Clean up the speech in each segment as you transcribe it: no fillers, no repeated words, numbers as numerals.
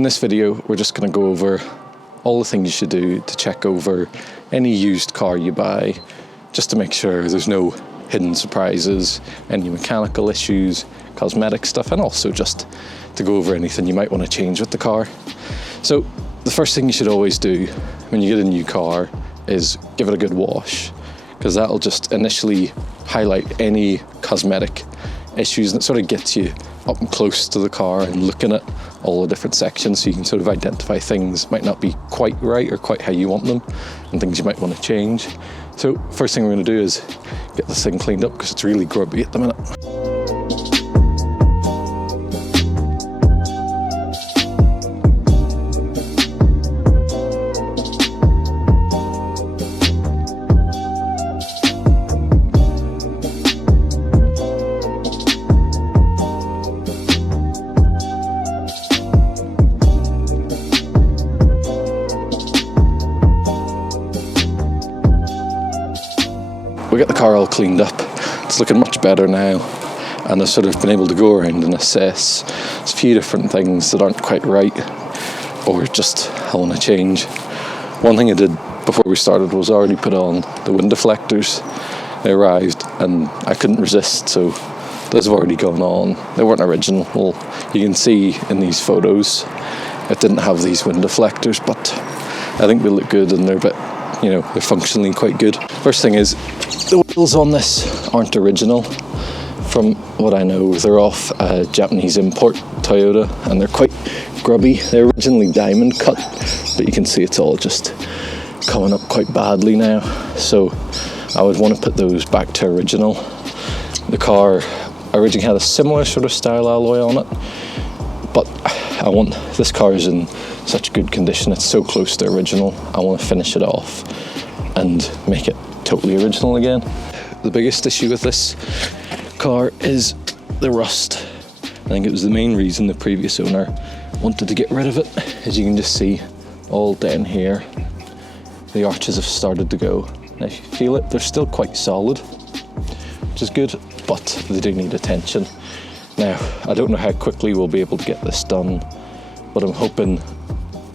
In this video, we're just going to go over all the things you should do to check over any used car you buy, just to make sure there's no hidden surprises, any mechanical issues, cosmetic stuff, and also just to go over anything you might want to change with the car. So the first thing you should always do when you get a new car is give it a good wash, because that'll just initially highlight any cosmetic issues, and it sort of gets you up and close to the car and looking at all the different sections, so you can sort of identify things might not be quite right or quite how you want them, and things you might want to change. So first thing we're going to do is get this thing cleaned up, because it's really grubby at the minute. We got the car all cleaned up. It's looking much better now, and I've sort of been able to go around and assess a few different things that aren't quite right, or just I want to change. One thing I did before we started was already put on the wind deflectors. They arrived and I couldn't resist, so those have already gone on. They weren't original. Well, you can see in these photos it didn't have these wind deflectors, but I think they look good and they're a bit, they're functionally quite good. First thing is, the wheels on this aren't original. From what I know, they're off a Japanese import Toyota, and they're quite grubby. They're originally diamond cut, but you can see it's all just coming up quite badly now. So I would want to put those back to original. The car originally had a similar sort of style alloy on it, but this car is in such good condition, it's so close to original, I want to finish it off and make it totally original again. The biggest issue with this car is the rust. I think it was the main reason the previous owner wanted to get rid of it. As you can just see, all down here, the arches have started to go. Now if you feel it, they're still quite solid, which is good, but they do need attention. Now, I don't know how quickly we'll be able to get this done, but I'm hoping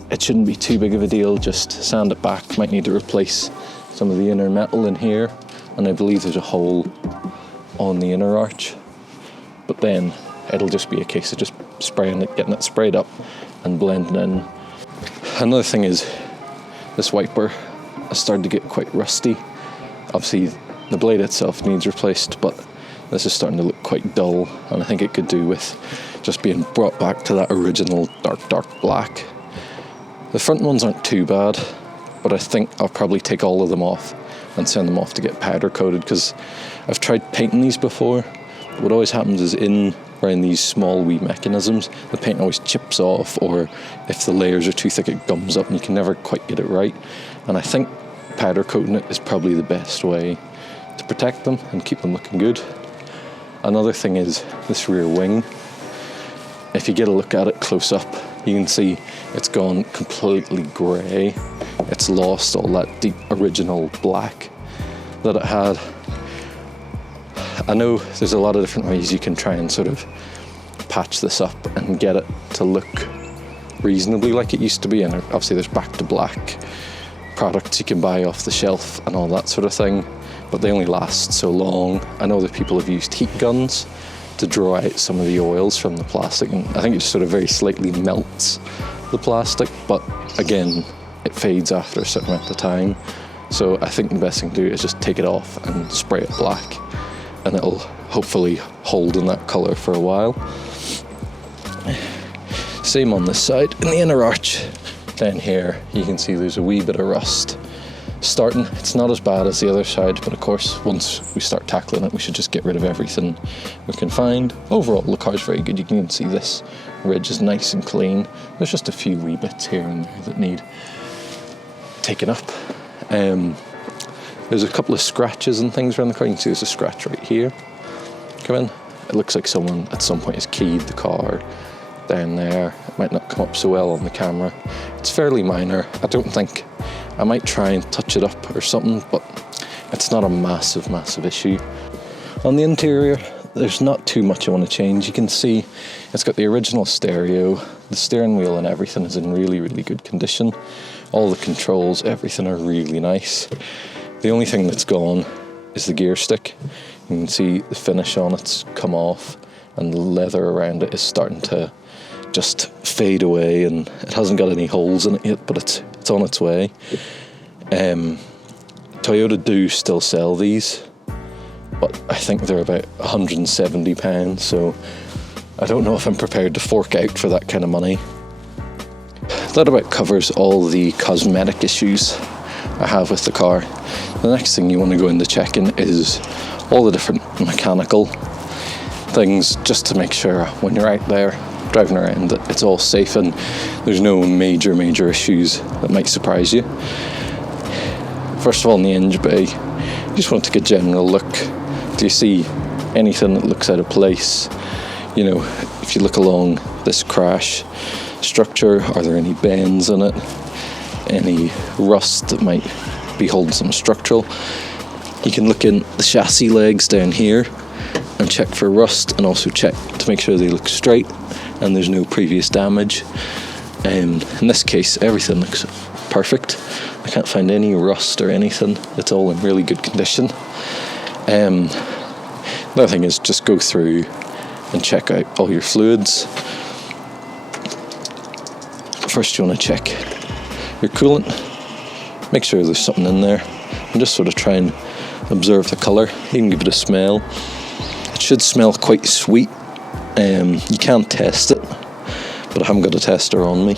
it shouldn't be too big of a deal. Just sand it back. Might need to replace some of the inner metal in here, and I believe there's a hole on the inner arch, but then it'll just be a case of just spraying it, getting it sprayed up and blending in. Another thing is this wiper has started to get quite rusty. Obviously the blade itself needs replaced, but this is starting to look quite dull, and I think it could do with just being brought back to that original dark black. The front ones aren't too bad, but I think I'll probably take all of them off and send them off to get powder coated, because I've tried painting these before. What always happens is around these small wee mechanisms, the paint always chips off, or if the layers are too thick it gums up and you can never quite get it right. And I think powder coating it is probably the best way to protect them and keep them looking good. Another thing is this rear wing. If you get a look at it close up, you can see it's gone completely grey. It's lost all that deep original black that it had. I know there's a lot of different ways you can try and sort of patch this up and get it to look reasonably like it used to be, and obviously there's back to black products you can buy off the shelf and all that sort of thing, but they only last so long. I know that people have used heat guns to draw out some of the oils from the plastic, and I think it just sort of very slightly melts the plastic, but again, it fades after a certain amount of time. So I think the best thing to do is just take it off and spray it black, and it'll hopefully hold in that colour for a while. Same on this side. In the inner arch down here, you can see there's a wee bit of rust starting. It's not as bad as the other side, but of course once we start tackling it, we should just get rid of everything we can find. Overall the car's very good. You can see this ridge is nice and clean. There's just a few wee bits here and there that need taken up. There's a couple of scratches and things around the car. You can see there's a scratch right here. Come in. It looks like someone at some point has keyed the car down there. It might not come up so well on the camera. It's fairly minor. I might try and touch it up or something, but it's not a massive issue. On the interior, there's not too much I want to change. You can see it's got the original stereo, the steering wheel and everything is in really, really good condition. All the controls, everything are really nice. The only thing that's gone is the gear stick. You can see the finish on it's come off and the leather around it is starting to just fade away, and it hasn't got any holes in it yet, but it's on its way. Toyota do still sell these, but I think they're about £170, so I don't know if I'm prepared to fork out for that kind of money. That about covers all the cosmetic issues I have with the car. The next thing you want to go into checking is all the different mechanical things, just to make sure when you're out there driving around that it's all safe and there's no major issues that might surprise you. First of all, in the engine bay, you just want to take a general look. Do you see anything that looks out of place? You know, if you look along this crash structure, are there any bends in it? Any rust that might be holding some structural? You can look in the chassis legs down here and check for rust, and also check to make sure they look straight and there's no previous damage. In this case, everything looks perfect. I can't find any rust or anything. It's all in really good condition. Another thing is just go through and check out all your fluids. First you want to check your coolant, make sure there's something in there, and just sort of try and observe the colour. You can give it a smell. It should smell quite sweet. You can't test it, but I haven't got a tester on me.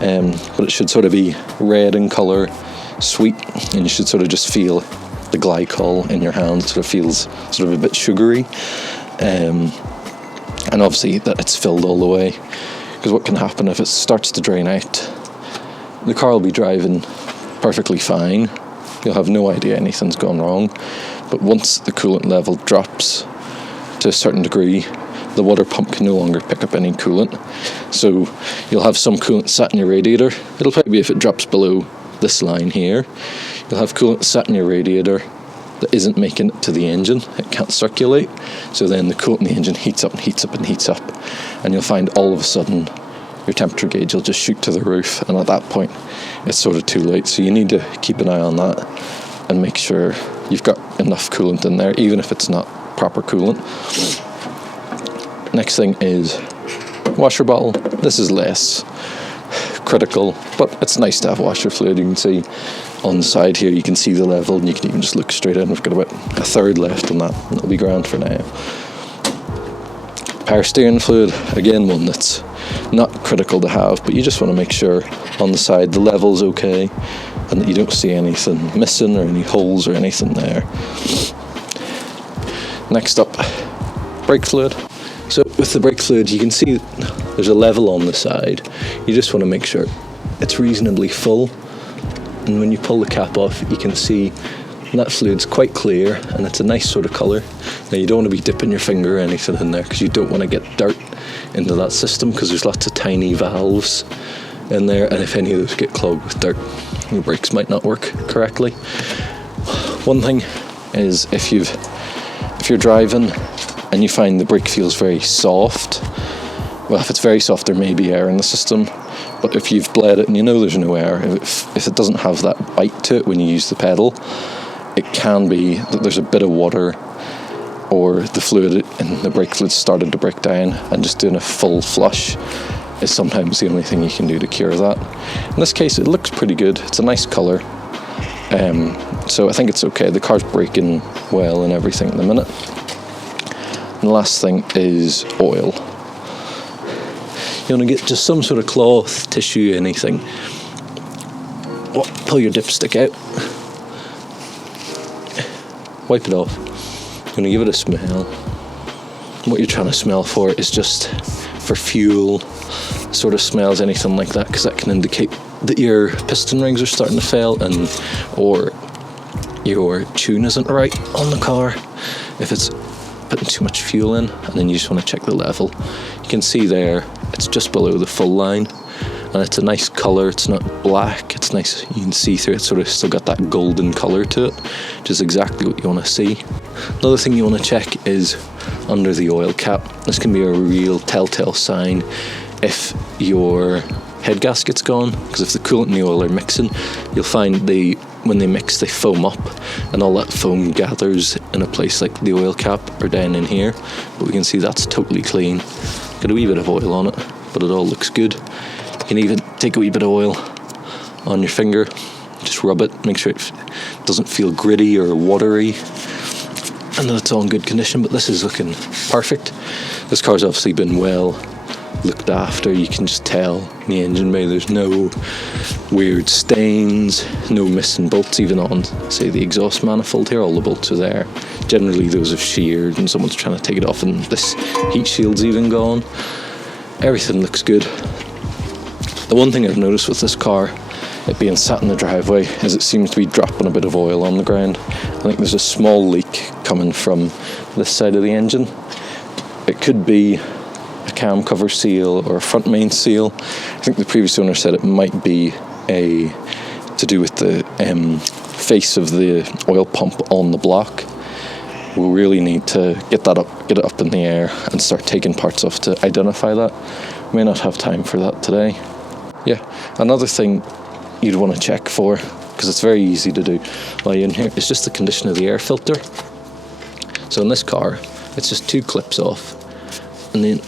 But it should sort of be red in colour, sweet, and you should sort of just feel the glycol in your hand. It sort of feels sort of a bit sugary, and obviously that it's filled all the way, because what can happen if it starts to drain out, the car will be driving perfectly fine, you'll have no idea anything's gone wrong, but once the coolant level drops to a certain degree, the water pump can no longer pick up any coolant. So you'll have some coolant sat in your radiator. It'll probably be if it drops below this line here. You'll have coolant sat in your radiator that isn't making it to the engine. It can't circulate. So then the coolant in the engine heats up and heats up and heats up. And you'll find all of a sudden your temperature gauge will just shoot to the roof. And at that point, it's sort of too late. So you need to keep an eye on that and make sure you've got enough coolant in there, even if it's not proper coolant. Next thing is washer bottle. This is less critical, but it's nice to have washer fluid. You can see on the side here, you can see the level, and you can even just look straight in. We've got about a third left on that, and it'll be grand for now. Power steering fluid, again one that's not critical to have, but you just want to make sure on the side the level's okay and that you don't see anything missing or any holes or anything there. Next up, brake fluid. So with the brake fluid, you can see there's a level on the side. You just want to make sure it's reasonably full. And when you pull the cap off, you can see that fluid's quite clear and it's a nice sort of colour. Now you don't want to be dipping your finger or anything in there, because you don't want to get dirt into that system, because there's lots of tiny valves in there, and if any of those get clogged with dirt, your brakes might not work correctly. One thing is if you're driving and you find the brake feels very soft, well, if it's very soft, there may be air in the system. But if you've bled it and you know there's no air, if it doesn't have that bite to it when you use the pedal, it can be that there's a bit of water or the fluid in the brake fluid started to break down, and just doing a full flush is sometimes the only thing you can do to cure that. In this case, it looks pretty good. It's a nice colour. So I think it's okay. The car's braking well and everything at the minute. And the last thing is oil. You want to get just some sort of cloth, tissue, anything. Pull your dipstick out. Wipe it off. You're going to give it a smell. What you're trying to smell for is just for fuel sort of smells, anything like that, because that can indicate that your piston rings are starting to fail or your tune isn't right on the car. If it's putting too much fuel in, and then you just want to check the level. You can see there it's just below the full line, and it's a nice colour. It's not black, it's nice, you can see through it, sort of still got that golden colour to it, which is exactly what you want to see. Another thing you want to check is under the oil cap. This can be a real telltale sign if your head gasket's gone, because if the coolant and the oil are mixing, you'll find when they mix, they foam up, and all that foam gathers in a place like the oil cap or down in here. But we can see that's totally clean. Got a wee bit of oil on it, but it all looks good. You can even take a wee bit of oil on your finger, just rub it, make sure it doesn't feel gritty or watery, and that it's all in good condition. But this is looking perfect. This car's obviously been well looked after. You can just tell in the engine bay there's no weird stains, no missing bolts. Even on, say, the exhaust manifold here, all the bolts are there. Generally those have sheared and someone's trying to take it off, and this heat shield's even gone. Everything looks good. The one thing I've noticed with this car, it being sat in the driveway, is it seems to be dropping a bit of oil on the ground. I think there's a small leak coming from this side of the engine. It could be a cam cover seal or a front main seal. I think the previous owner said it might be to do with the face of the oil pump on the block. We'll really need to get it up in the air and start taking parts off to identify that. We may not have time for that today. Yeah, another thing you'd want to check for, because it's very easy to do while you're in here, is just the condition of the air filter. So in this car, it's just 2 clips off, and then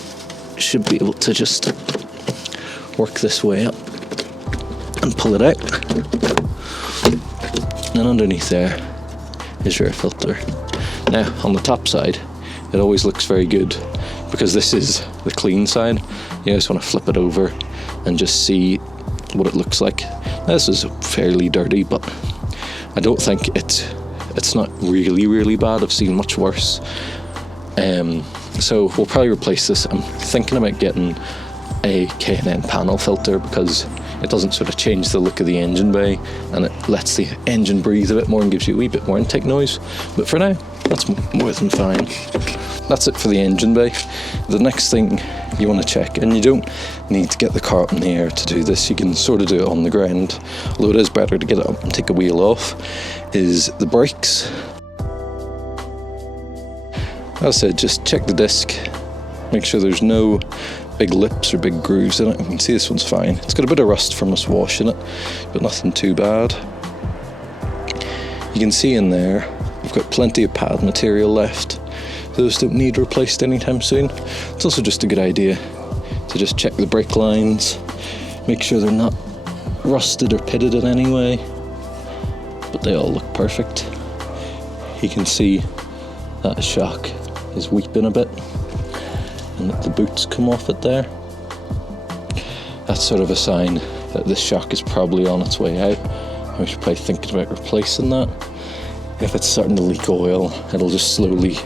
should be able to just work this way up and pull it out, and underneath there is your air filter. Now on the top side it always looks very good, because this is the clean side. You just want to flip it over and just see what it looks like. Now, this is fairly dirty, but I don't think it's not really bad. I've seen much worse. So we'll probably replace this. I'm thinking about getting a K&N panel filter, because it doesn't sort of change the look of the engine bay, and it lets the engine breathe a bit more and gives you a wee bit more intake noise. But for now, that's more than fine. That's it for the engine bay. The next thing you want to check, and you don't need to get the car up in the air to do this, you can sort of do it on the ground, although it is better to get it up and take a wheel off, is the brakes. As I said, just check the disc, make sure there's no big lips or big grooves in it. You can see this one's fine. It's got a bit of rust from us washing it, but nothing too bad. You can see in there, we've got plenty of pad material left. Those don't need replaced anytime soon. It's also just a good idea to just check the brake lines, make sure they're not rusted or pitted in any way, but they all look perfect. You can see that shock is weeping a bit, and that the boots come off it there. That's sort of a sign that this shock is probably on its way out, and we should probably think about replacing that. If it's starting to leak oil, it'll just slowly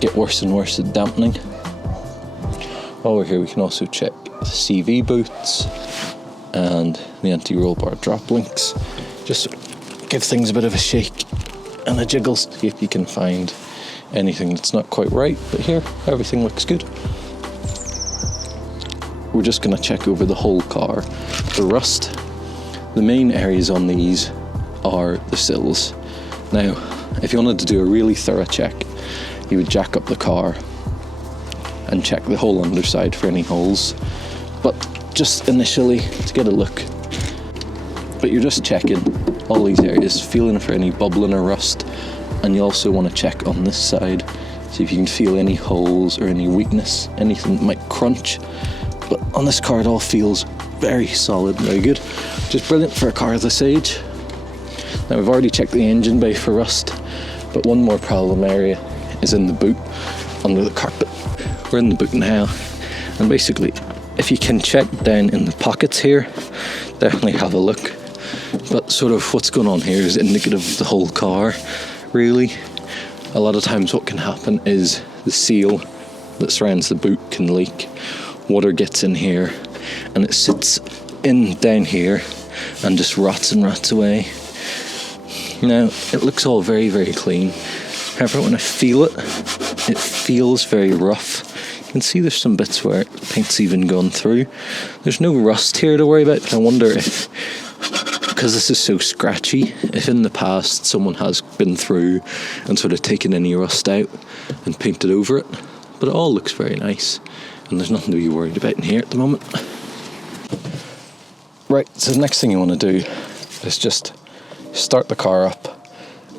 get worse and worse at dampening. While we're here, we can also check the CV boots and the anti-roll bar drop links. Just give things a bit of a shake and a jiggle, see if you can find anything that's not quite right. But here, everything looks good. We're just going to check over the whole car. The rust, the main areas on these are the sills. Now, if you wanted to do a really thorough check, you would jack up the car and check the whole underside for any holes, but just initially to get a look. But you're just checking all these areas, feeling for any bubbling or rust, and you also want to check on this side, see if you can feel any holes or any weakness, anything that might crunch. But on this car it all feels very solid, very good, which is brilliant for a car this age. Now, we've already checked the engine bay for rust, but one more problem area is in the boot, under the carpet. We're in the boot now, and basically, if you can check down in the pockets here, definitely have a look. But sort of what's going on here is indicative of the whole car, really. A lot of times what can happen is the seal that surrounds the boot can leak. Water gets in here, and it sits in down here and just rots and rots away. Now, it looks all very, very clean, However, when I feel it, it feels very rough. You can see there's some bits where paint's even gone through. There's no rust here to worry about, but I wonder if, because this is so scratchy, if in the past someone has been through and sort of taken any rust out and painted over it. But it all looks very nice, and there's nothing to be worried about in here at the moment. Right, so the next thing you want to do is just start the car up,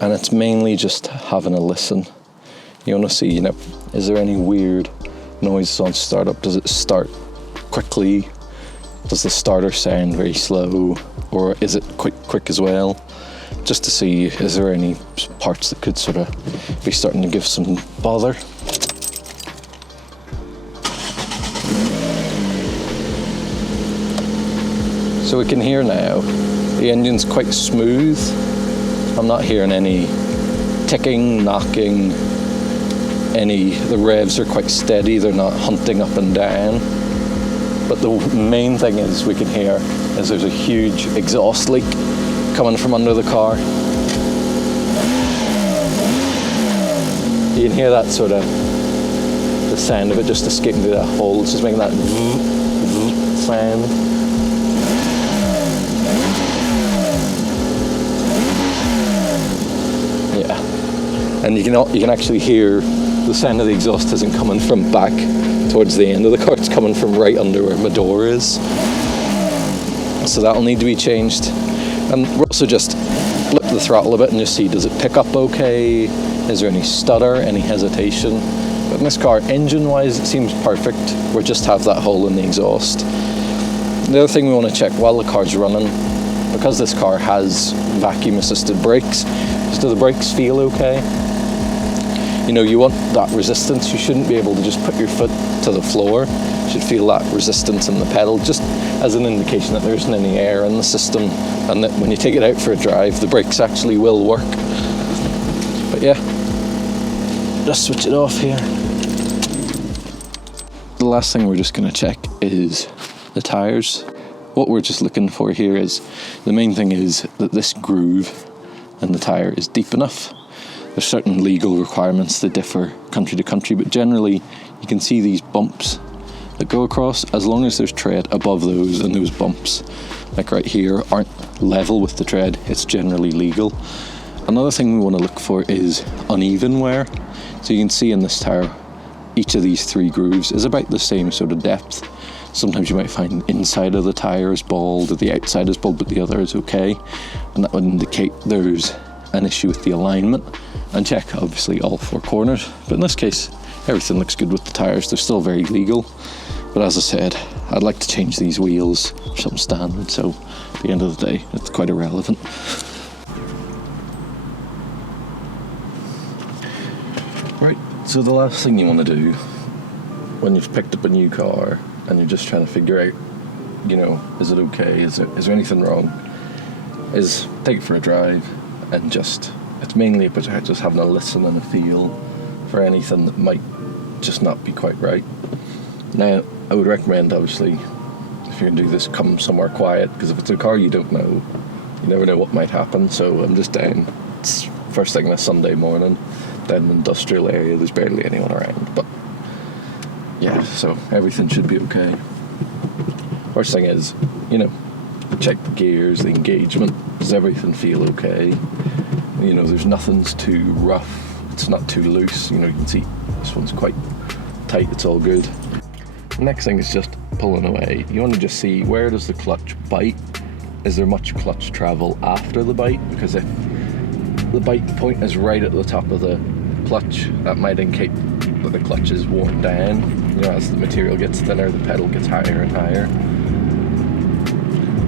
and it's mainly just having a listen. You want to see, is there any weird noises on startup? Does it start quickly? Does the starter sound very slow, or is it quick as well? Just to see, is there any parts that could sort of be starting to give some bother. So we can hear now, the engine's quite smooth. I'm not hearing any ticking, knocking, the revs are quite steady, they're not hunting up and down. But the main thing is we can hear is there's a huge exhaust leak coming from under the car. You can hear that sort of, the sound of it just escaping through that hole. It's just making that sound. And you can actually hear the sound of the exhaust isn't coming from back towards the end of the car, it's coming from right under where my door is. So that'll need to be changed. And we're also just flip the throttle a bit and just see, does it pick up okay? Is there any stutter, any hesitation? But in this car, engine-wise, it seems perfect. We just have that hole in the exhaust. The other thing we want to check while the car's running, because this car has vacuum-assisted brakes, is do the brakes feel okay? You want that resistance. You shouldn't be able to just put your foot to the floor. You should feel that resistance in the pedal, just as an indication that there isn't any air in the system, and that when you take it out for a drive, the brakes actually will work. But yeah, just switch it off here. The last thing we're just going to check is the tyres. What we're just looking for here is, the main thing is that this groove in the tyre is deep enough. There's certain legal requirements that differ country to country, but generally you can see these bumps that go across. As long as there's tread above those, and those bumps, like right here, aren't level with the tread, it's generally legal. Another thing we want to look for is uneven wear. So you can see in this tyre, each of these three grooves is about the same sort of depth. Sometimes you might find inside of the tyre is bald, or the outside is bald, but the other is okay. And that would indicate there's an issue with the alignment. And check, obviously, all four corners. But in this case, everything looks good with the tyres. They're still very legal. But as I said, I'd like to change these wheels for something standard. So at the end of the day, it's quite irrelevant. Right, so the last thing you want to do when you've picked up a new car and you're just trying to figure out, is it okay? Is there anything wrong? Is take it for a drive and it's mainly about just having a listen and a feel for anything that might just not be quite right. Now, I would recommend, obviously, if you're going to do this, come somewhere quiet, because if it's a car you don't know, you never know what might happen. So I'm just down, it's first thing on a Sunday morning, down in the industrial area, there's barely anyone around, but yeah, so everything should be okay. First thing is, check the gears, the engagement, does everything feel okay? There's nothing's too rough, it's not too loose, you can see this one's quite tight, it's all good. The next thing is just pulling away. You want to just see, where does the clutch bite? Is there much clutch travel after the bite? Because if the bite point is right at the top of the clutch, that might indicate that the clutch is worn down. As the material gets thinner, the pedal gets higher and higher.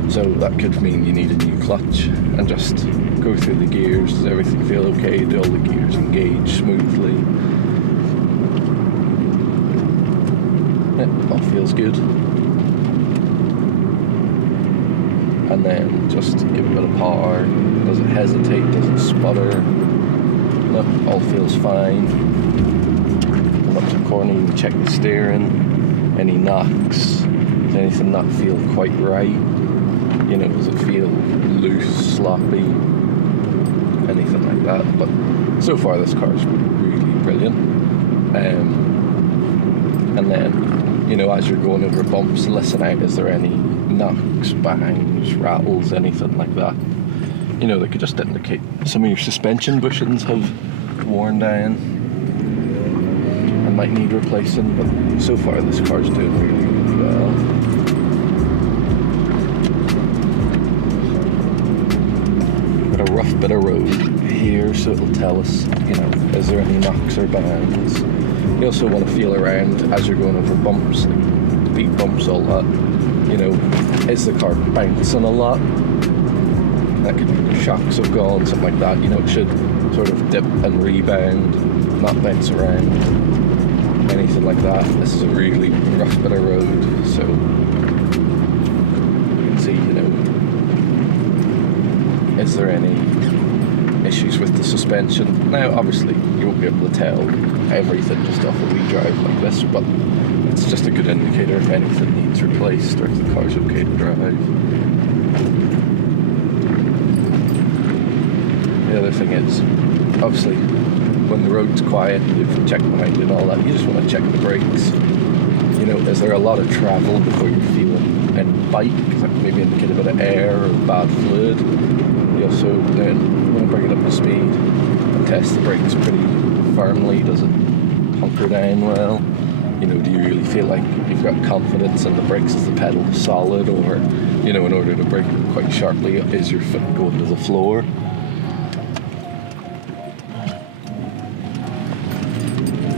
So that could mean you need a new clutch. And just go through the gears. Does everything feel okay? Do all the gears engage smoothly? Yeah, all feels good. And then just give it a bit of power. Does it hesitate? Does it sputter? No, all feels fine. Come up to the corner, you can check the steering. Any knocks? Does anything not feel quite right? Does it feel loose, sloppy? anything like that. But so far this car is really brilliant. And then, you know, as you're going over bumps, listen out, is there any knocks, bangs, rattles, anything like that? You know, that could just indicate some of your suspension bushings have worn down and might need replacing. But so far this car's doing really, really well. Got a rough bit of road here, so it'll tell us, you know, is there any knocks or bangs. You also want to feel around as you're going over bumps, like speed bumps, all that. You know, is the car bouncing a lot? That could be shocks have gone, something like that. You know, it should sort of dip and rebound, not bounce around, anything like that. This is a really rough bit of road, so you can see, you know, is there any issues with the suspension? Now, obviously, you won't be able to tell everything just off a wee drive like this, but it's just a good indicator if anything needs replaced or if the car's okay to drive. The other thing is, obviously, when the road's quiet, you've checked behind and all that, you just want to check the brakes. You know, is there a lot of travel before you're feeling any bite? Because that can maybe indicate a bit of air or bad fluid. You also then want to bring it up to speed and test the brakes pretty firmly. Does it hunker down well? You know, do you really feel like you've got confidence in the brakes? Is the pedal solid? Or, you know, in order to brake quite sharply, is your foot going to the floor?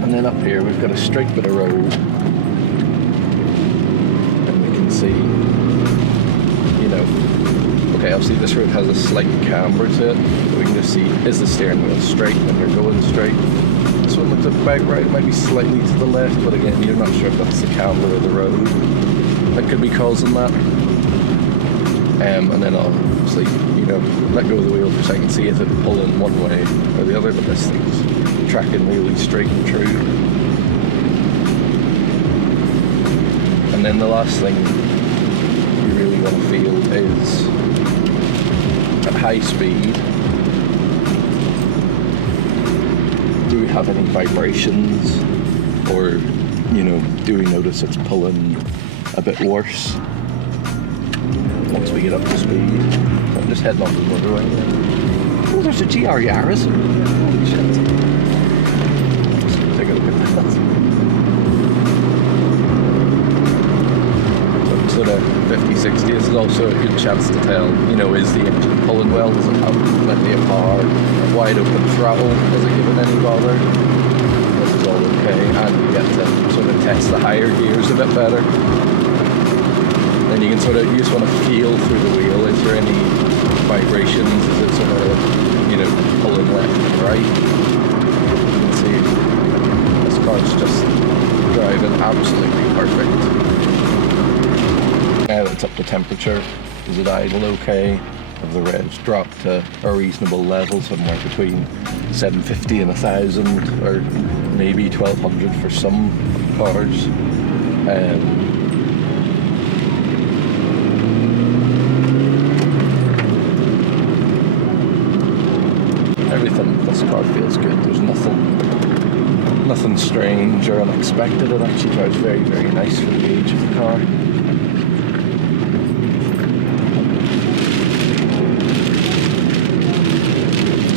And then up here we've got a straight bit of road, and we can see, you know, okay, obviously this road has a slight camber to it, but we can just see, is the steering wheel straight when you're going straight? This one looks about right, it might be slightly to the left, but again, you're not sure if that's the camber or the road that could be causing that. And then obviously, you know, let go of the wheel for a second, see if it pull in one way or the other, but this thing's tracking really straight and true. And then the last thing you really want to feel is at high speed, do we have any vibrations, or, you know, do we notice it's pulling a bit worse once we get up to speed? So I'm just heading off the motorway. Oh, there's a GR Yaris. Holy shit. Let's take a look at that. So the 50-60 is also a good chance to tell, you know, is the engine pulling well? Does it have plenty of power? Wide open throttle? Is it giving any bother? This is all okay, and you get to sort of test the higher gears a bit better. Then you can sort of, you just want to feel through the wheel. Is there any vibrations? Is it sort of, you know, pulling left and right? You can see this car's just driving absolutely perfect. Now that it's up to temperature, is it idle okay? Have the revs dropped to a reasonable level, somewhere between 750 and 1,000, or maybe 1,200 for some cars. Everything with this car feels good. There's nothing strange or unexpected. It actually drives very, very nice for the age of the car.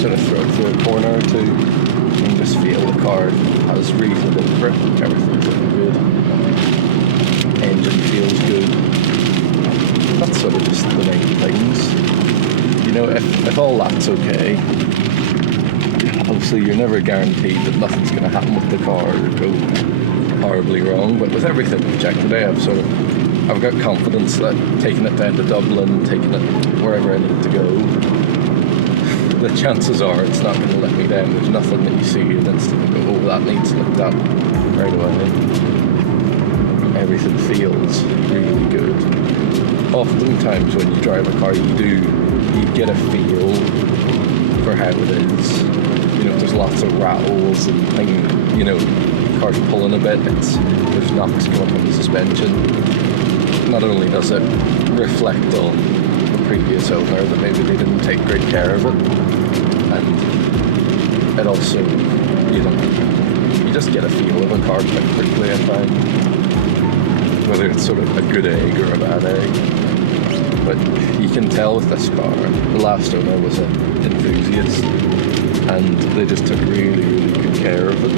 Sort of throw it through a corner or two and just feel the car has reasonable grip. Everything's looking good. Engine feels good. That's sort of just the main things. You know, if all that's okay, obviously you're never guaranteed that nothing's going to happen with the car or go horribly wrong, but with everything we've checked today, I've got confidence that taking it down to Dublin, taking it wherever I need to go, the chances are it's not going to let me down. There's nothing that you see and instantly go, oh, that needs looked at right away. Everything feels really good. Oftentimes when you drive a car, you get a feel for how it is. You know, there's lots of rattles and things, you know, car's pulling a bit, there's knocks going on the suspension. Not only does it reflect on the previous owner that maybe they didn't take great care of it, and it also, you just get a feel of a car quite quickly, I find, whether it's sort of a good egg or a bad egg. But you can tell with this car, the last owner was an enthusiast, and they just took really, really good care of it.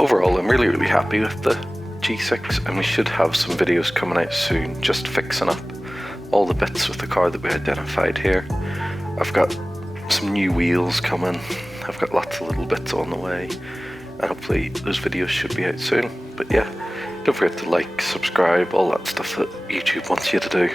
Overall, I'm really, really happy with the G6, and we should have some videos coming out soon, just fixing up all the bits with the car that we identified here. I've got some new wheels coming, I've got lots of little bits on the way, and hopefully those videos should be out soon. But yeah, don't forget to like, subscribe, all that stuff that YouTube wants you to do.